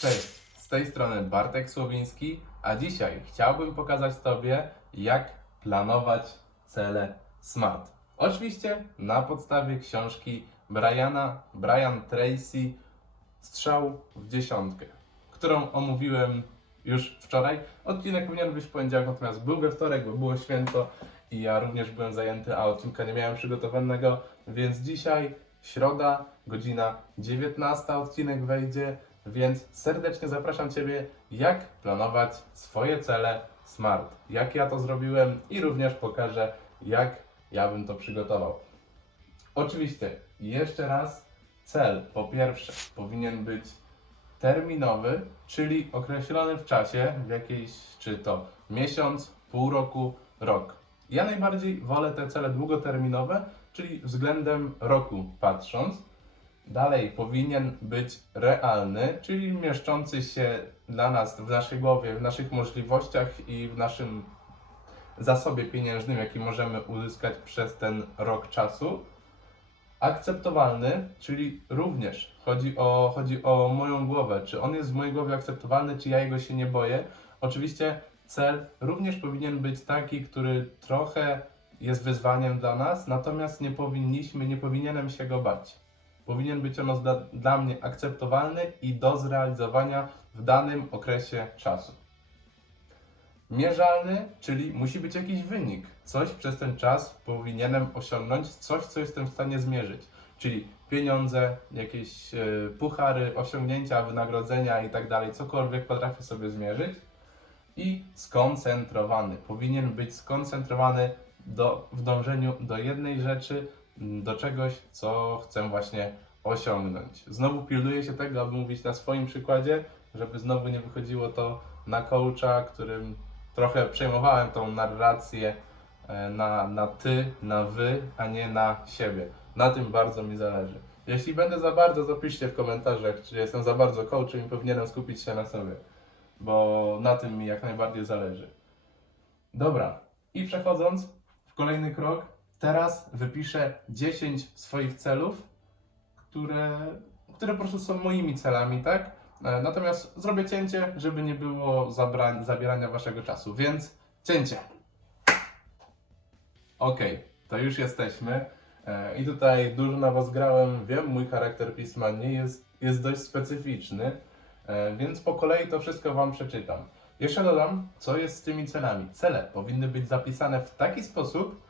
Cześć, z tej strony Bartek Słowiński, a dzisiaj chciałbym pokazać Tobie, jak planować cele SMART. Oczywiście na podstawie książki Briana, Brian Tracy Strzał w dziesiątkę, którą omówiłem już wczoraj. Odcinek powinien być w poniedziałek, natomiast był we wtorek, bo było święto i ja również byłem zajęty, a odcinka nie miałem przygotowanego, więc dzisiaj środa, godzina 19, odcinek wejdzie, więc serdecznie zapraszam Ciebie, jak planować swoje cele SMART. Jak ja to zrobiłem i również pokażę, jak ja bym to przygotował. Oczywiście, jeszcze raz, cel po pierwsze powinien być terminowy, czyli określony w czasie, w jakiejś, czy to miesiąc, pół roku, rok. Ja najbardziej wolę te cele długoterminowe, czyli względem roku patrząc. Dalej powinien być realny, czyli mieszczący się dla nas w naszej głowie, w naszych możliwościach i w naszym zasobie pieniężnym, jaki możemy uzyskać przez ten rok czasu. Akceptowalny, czyli również chodzi o, chodzi o moją głowę. Czy on jest w mojej głowie akceptowalny, czy ja jego się nie boję? Oczywiście cel również powinien być taki, który trochę jest wyzwaniem dla nas, natomiast nie powinniśmy, nie powinienem się go bać. Powinien być on dla, dla mnie akceptowalny i do zrealizowania w danym okresie czasu. Mierzalny, czyli musi być jakiś wynik. Coś przez ten czas powinienem osiągnąć, coś, co jestem w stanie zmierzyć. Czyli pieniądze, jakieś e, puchary, osiągnięcia, wynagrodzenia i tak dalej, cokolwiek potrafię sobie zmierzyć. I skoncentrowany. Powinien być skoncentrowany do, w dążeniu do jednej rzeczy, do czegoś, co chcę właśnie osiągnąć. Znowu pilnuję się tego, aby mówić na swoim przykładzie, żeby znowu nie wychodziło to na coacha, którym trochę przejmowałem tą narrację e, na, na ty, na wy, a nie na siebie. Na tym bardzo mi zależy. Jeśli będę za bardzo, to piszcie w komentarzach, czy jestem za bardzo coachem i powinienem skupić się na sobie, bo na tym mi jak najbardziej zależy. Dobra, i przechodząc w kolejny krok, teraz wypiszę 10 swoich celów, które, które po prostu są moimi celami, tak? E, Natomiast zrobię cięcie, żeby nie było zabrań, zabierania waszego czasu, więc cięcie. Okej, to już jesteśmy. E, I tutaj dużo na was grałem. Wiem, mój charakter pisma nie jest, jest dość specyficzny, e, więc po kolei to wszystko wam przeczytam. Jeszcze dodam, co jest z tymi celami. Cele powinny być zapisane w taki sposób,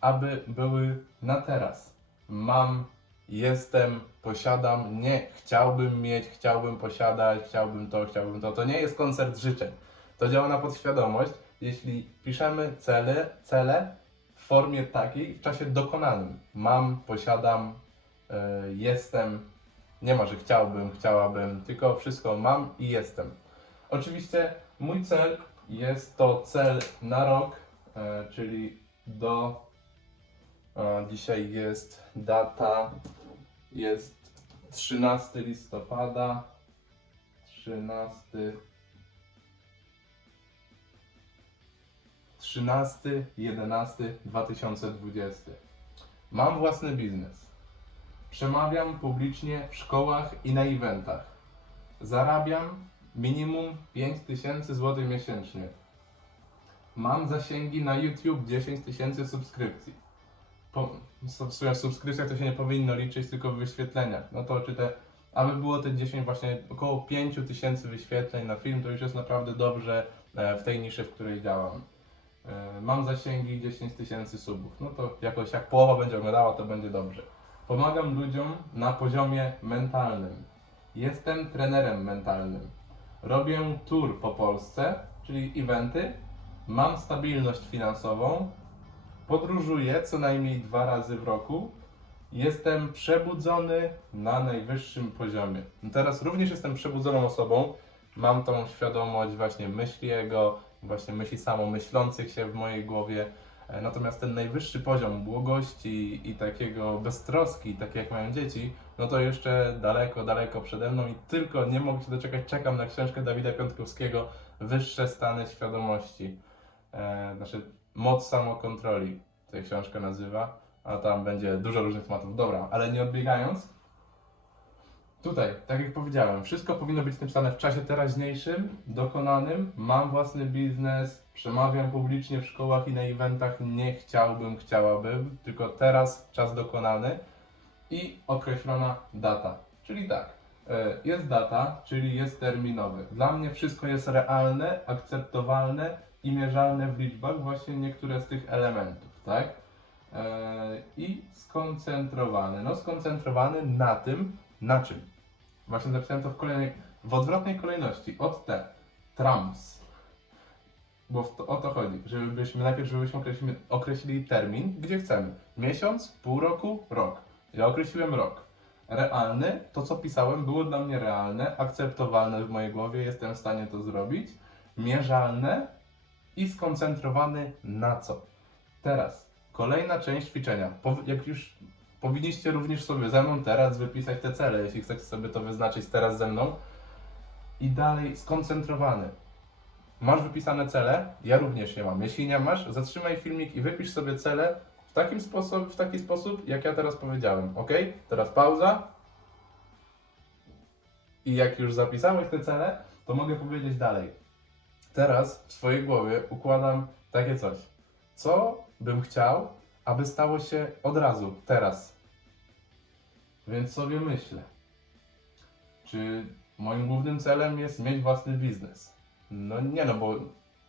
aby były na teraz. Mam, jestem, posiadam, nie chciałbym mieć, chciałbym posiadać, chciałbym to, chciałbym to. To nie jest koncert życzeń. To działa na podświadomość. Jeśli piszemy cele, cele w formie takiej, w czasie dokonanym. Mam, posiadam, e, jestem. Nie ma, że chciałbym, chciałabym, tylko wszystko mam i jestem. Oczywiście mój cel jest to cel na rok, e, czyli do. Dzisiaj jest data, jest 13 listopada. 13. 13, 11, 2020. Mam własny biznes. Przemawiam publicznie w szkołach i na eventach. Zarabiam minimum 5000 zł miesięcznie. Mam zasięgi na YouTube 10 tysięcy subskrypcji. Po, w subskrypcjach to się nie powinno liczyć, tylko w wyświetleniach. No to czy te, aby było te 10 właśnie około 5 tysięcy wyświetleń na film, to już jest naprawdę dobrze e, w tej niszy, w której działam. E, Mam zasięgi 10 tysięcy subów. No to jakoś jak połowa będzie oglądała, to będzie dobrze. Pomagam ludziom na poziomie mentalnym. Jestem trenerem mentalnym. Robię tour po Polsce, czyli eventy. Mam stabilność finansową. Podróżuję co najmniej dwa razy w roku. Jestem przebudzony na najwyższym poziomie. No Teraz również jestem przebudzoną osobą. Mam tą świadomość właśnie myśli jego, właśnie myśli samomyślących się w mojej głowie. E, Natomiast ten najwyższy poziom błogości i takiego beztroski, takie jak mają dzieci, no to jeszcze daleko, daleko przede mną i tylko nie mogę się doczekać, czekam na książkę Dawida Piątkowskiego Wyższe stany świadomości. E, znaczy Moc samokontroli ta książka nazywa, a tam będzie dużo różnych tematów. Dobra, ale nie odbiegając, Tutaj, tak jak powiedziałem, wszystko powinno być napisane w czasie teraźniejszym, dokonanym. Mam własny biznes, przemawiam publicznie w szkołach i na eventach. Nie chciałbym, chciałabym, tylko teraz czas dokonany i określona data. Czyli tak, e, jest data, czyli jest terminowy. Dla mnie wszystko jest realne, akceptowalne i mierzalne w liczbach, właśnie niektóre z tych elementów, tak? E, I skoncentrowany. No, skoncentrowany na tym, na czym? Właśnie zapisałem to w kolejnej, w odwrotnej kolejności, od T. Trams. Bo to, o to chodzi, żebyśmy najpierw żebyśmy określili, określili termin, gdzie chcemy. Miesiąc, pół roku, rok. Ja określiłem rok. Realny, to co pisałem, było dla mnie realne, akceptowalne w mojej głowie, jestem w stanie to zrobić. Mierzalne i skoncentrowany na co? Teraz, kolejna część ćwiczenia. Jak już powinniście również sobie ze mną teraz wypisać te cele, jeśli chcecie sobie to wyznaczyć teraz ze mną. I dalej skoncentrowany. Masz wypisane cele? Ja również nie mam. Jeśli nie masz, zatrzymaj filmik i wypisz sobie cele w, takim sposób, w taki sposób, jak ja teraz powiedziałem. Ok? Teraz pauza. I jak już zapisałeś te cele, to mogę powiedzieć dalej. Teraz w swojej głowie układam takie coś. Co bym chciał, aby stało się od razu, teraz? Więc sobie myślę, czy moim głównym celem jest mieć własny biznes? No nie, no bo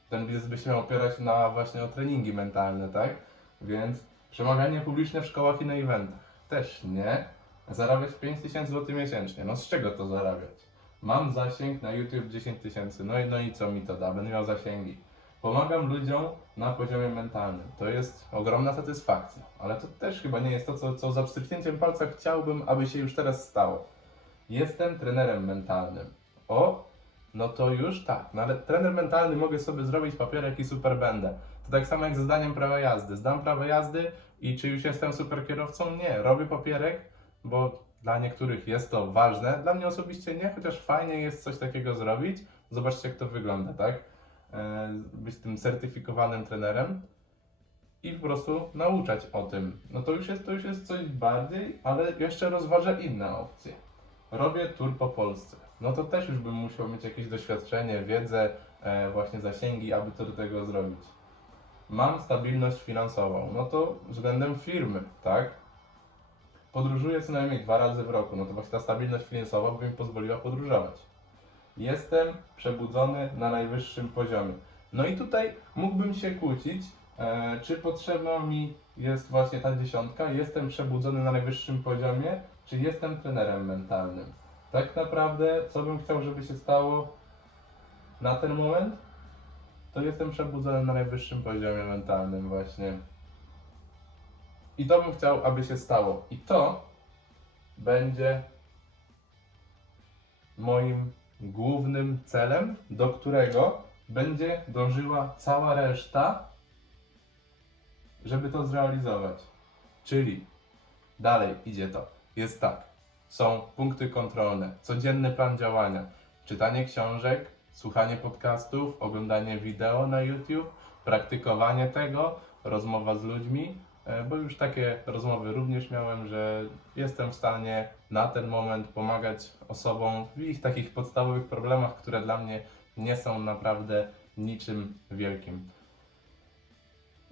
ten biznes by się miał opierać na właśnie o treningi mentalne, tak? Więc przemawianie publiczne w szkołach i na eventach też nie. Zarabiać 5000 zł miesięcznie. No z czego to zarabiać? Mam zasięg na YouTube 10 tysięcy. No i, no i co mi to da? Będę miał zasięgi. Pomagam ludziom na poziomie mentalnym. To jest ogromna satysfakcja. Ale to też chyba nie jest to, co, co za pstryknięciem palca chciałbym, aby się już teraz stało. Jestem trenerem mentalnym. O, no to już tak. No ale trener mentalny mogę sobie zrobić papierek i super będę. To tak samo jak ze zdaniem prawa jazdy. Zdam prawo jazdy i czy już jestem super kierowcą? Nie. Robię papierek, bo dla niektórych jest to ważne. Dla mnie osobiście nie, chociaż fajnie jest coś takiego zrobić. Zobaczcie, jak to wygląda, tak? E, Być tym certyfikowanym trenerem i po prostu nauczać o tym. No to już jest, to już jest coś bardziej, ale jeszcze rozważę inne opcje. Robię tour po Polsce. No to też już bym musiał mieć jakieś doświadczenie, wiedzę, e, właśnie zasięgi, aby to do tego zrobić. Mam stabilność finansową, no to względem firmy, tak? Podróżuję co najmniej dwa razy w roku, no to właśnie ta stabilność finansowa by mi pozwoliła podróżować. Jestem przebudzony na najwyższym poziomie. No i tutaj mógłbym się kłócić, e, czy potrzebna mi jest właśnie ta dziesiątka, jestem przebudzony na najwyższym poziomie, czy jestem trenerem mentalnym. Tak naprawdę, co bym chciał, żeby się stało na ten moment, to jestem przebudzony na najwyższym poziomie mentalnym właśnie. I to bym chciał, aby się stało. I to będzie moim głównym celem, do którego będzie dążyła cała reszta, żeby to zrealizować. Czyli dalej idzie to. Jest tak. Są punkty kontrolne, codzienny plan działania, czytanie książek, słuchanie podcastów, oglądanie wideo na YouTube, praktykowanie tego, rozmowa z ludźmi, bo już takie rozmowy również miałem, że jestem w stanie na ten moment pomagać osobom w ich takich podstawowych problemach, które dla mnie nie są naprawdę niczym wielkim.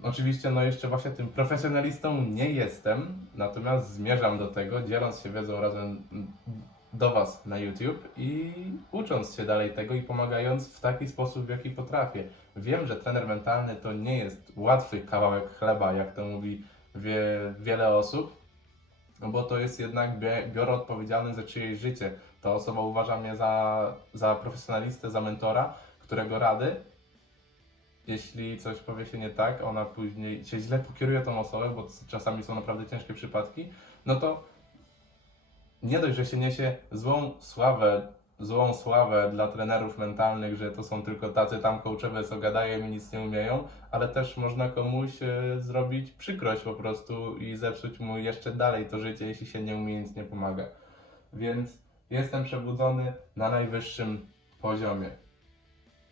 Oczywiście, no jeszcze właśnie tym profesjonalistą nie jestem, natomiast zmierzam do tego, dzieląc się wiedzą razem do Was na YouTube i ucząc się dalej tego i pomagając w taki sposób, w jaki potrafię. Wiem, że trener mentalny to nie jest łatwy kawałek chleba, jak to mówi wie, wiele osób, bo to jest jednak, biorę odpowiedzialność za czyjeś życie. Ta osoba uważa mnie za, za profesjonalistę, za mentora, którego rady, jeśli coś powie się nie tak, ona później się źle pokieruje tą osobę, bo czasami są naprawdę ciężkie przypadki, no to nie dość, że się niesie złą sławę, złą sławę dla trenerów mentalnych, że to są tylko tacy tam coachowie, co gadają i nic nie umieją, ale też można komuś e, zrobić przykrość po prostu i zepsuć mu jeszcze dalej to życie, jeśli się nie umie, nic nie pomaga. Więc jestem przebudzony na najwyższym poziomie.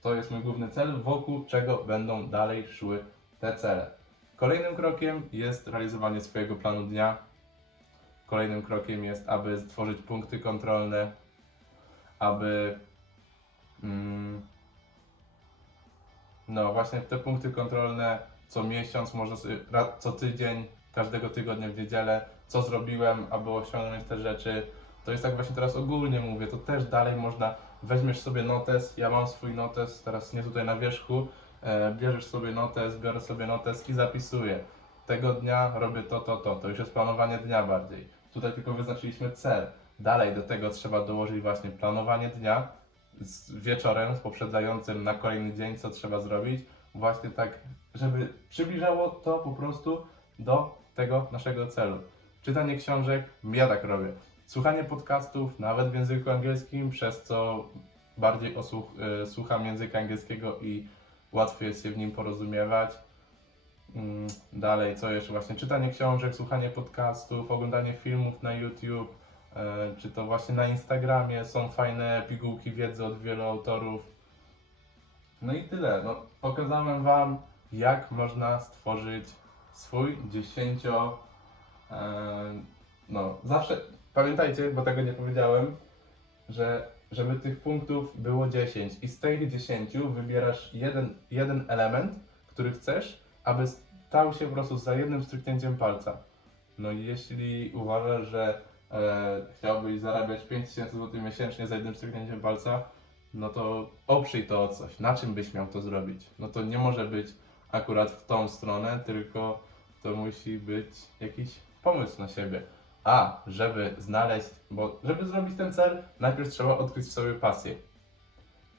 To jest mój główny cel, wokół czego będą dalej szły te cele. Kolejnym krokiem jest realizowanie swojego planu dnia. Kolejnym krokiem jest, aby stworzyć punkty kontrolne, aby mm, no właśnie te punkty kontrolne co miesiąc, może co tydzień, każdego tygodnia w niedzielę, co zrobiłem, aby osiągnąć te rzeczy. To jest tak właśnie teraz ogólnie mówię, to też dalej można, weźmiesz sobie notes, ja mam swój notes, teraz nie tutaj na wierzchu, e, bierzesz sobie notes, biorę sobie notes i zapisuję. Tego dnia robię to, to, to, to już jest planowanie dnia bardziej. Tutaj tylko wyznaczyliśmy cel. Dalej do tego trzeba dołożyć właśnie planowanie dnia z wieczorem, z poprzedzającym na kolejny dzień, co trzeba zrobić. Właśnie tak, żeby przybliżało to po prostu do tego naszego celu. Czytanie książek, ja tak robię. Słuchanie podcastów, nawet w języku angielskim, przez co bardziej osłuch, y, słucham języka angielskiego i łatwiej jest się w nim porozumiewać. Mm, Dalej, co jeszcze? Właśnie czytanie książek, słuchanie podcastów, oglądanie filmów na YouTube, e, czy to właśnie na Instagramie są fajne pigułki wiedzy od wielu autorów. No i tyle. No, pokazałem Wam, jak można stworzyć swój 10. E, no, zawsze pamiętajcie, bo tego nie powiedziałem, że żeby tych punktów było 10 i z tych 10 wybierasz jeden, jeden element, który chcesz, aby stał się po prostu za jednym stryknięciem palca. No i jeśli uważasz, że e, chciałbyś zarabiać 5000 zł miesięcznie za jednym stryknięciem palca, no to oprzyj to o coś. Na czym byś miał to zrobić? No to nie może być akurat w tą stronę, tylko to musi być jakiś pomysł na siebie. A, żeby znaleźć, bo żeby zrobić ten cel, najpierw trzeba odkryć w sobie pasję.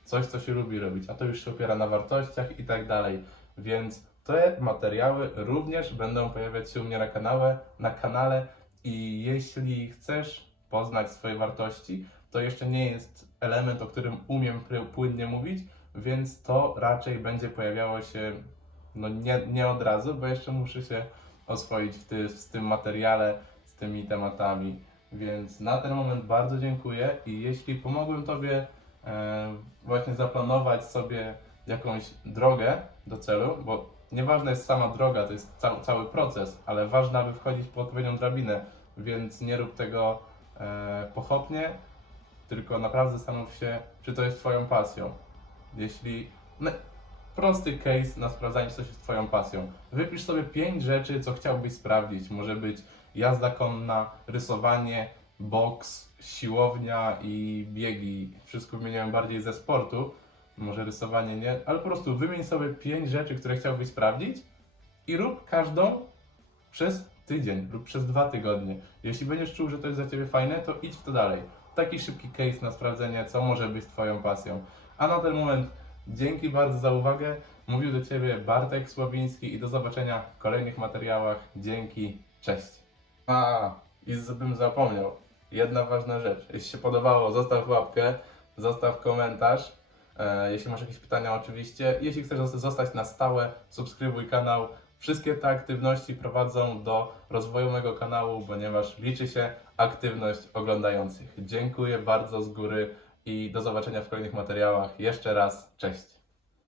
Coś, co się lubi robić, a to już się opiera na wartościach i tak dalej. Więc te materiały również będą pojawiać się u mnie na kanale, na kanale i jeśli chcesz poznać swoje wartości, to jeszcze nie jest element, o którym umiem płynnie mówić, więc to raczej będzie pojawiało się no nie, nie od razu, bo jeszcze muszę się oswoić w, ty, z tym materiale, z tymi tematami. Więc na ten moment bardzo dziękuję i jeśli pomogłem Tobie e, właśnie zaplanować sobie jakąś drogę do celu, bo nieważna jest sama droga, to jest ca- cały proces, ale ważne, aby wchodzić po odpowiednią drabinę, więc nie rób tego e, pochopnie, tylko naprawdę zastanów się, czy to jest Twoją pasją. Jeśli. No, prosty case na sprawdzanie, czy coś jest Twoją pasją. Wypisz sobie pięć rzeczy, co chciałbyś sprawdzić. Może być jazda konna, rysowanie, boks, siłownia i biegi. Wszystko wymieniałem bardziej ze sportu. Może rysowanie nie, ale po prostu wymień sobie pięć rzeczy, które chciałbyś sprawdzić i rób każdą przez tydzień lub przez dwa tygodnie. Jeśli będziesz czuł, że to jest dla Ciebie fajne, to idź w to dalej. Taki szybki case na sprawdzenie, co może być Twoją pasją. A na ten moment dzięki bardzo za uwagę. Mówił do Ciebie Bartek Sławiński i do zobaczenia w kolejnych materiałach. Dzięki, cześć. A, i bym zapomniał. Jedna ważna rzecz. Jeśli się podobało, zostaw łapkę, zostaw komentarz. E, jeśli masz jakieś pytania, oczywiście. Jeśli chcesz zosta- zostać na stałe, subskrybuj kanał. Wszystkie te aktywności prowadzą do rozwoju mojego kanału, ponieważ liczy się aktywność oglądających. Dziękuję bardzo z góry i do zobaczenia w kolejnych materiałach. Jeszcze raz, cześć.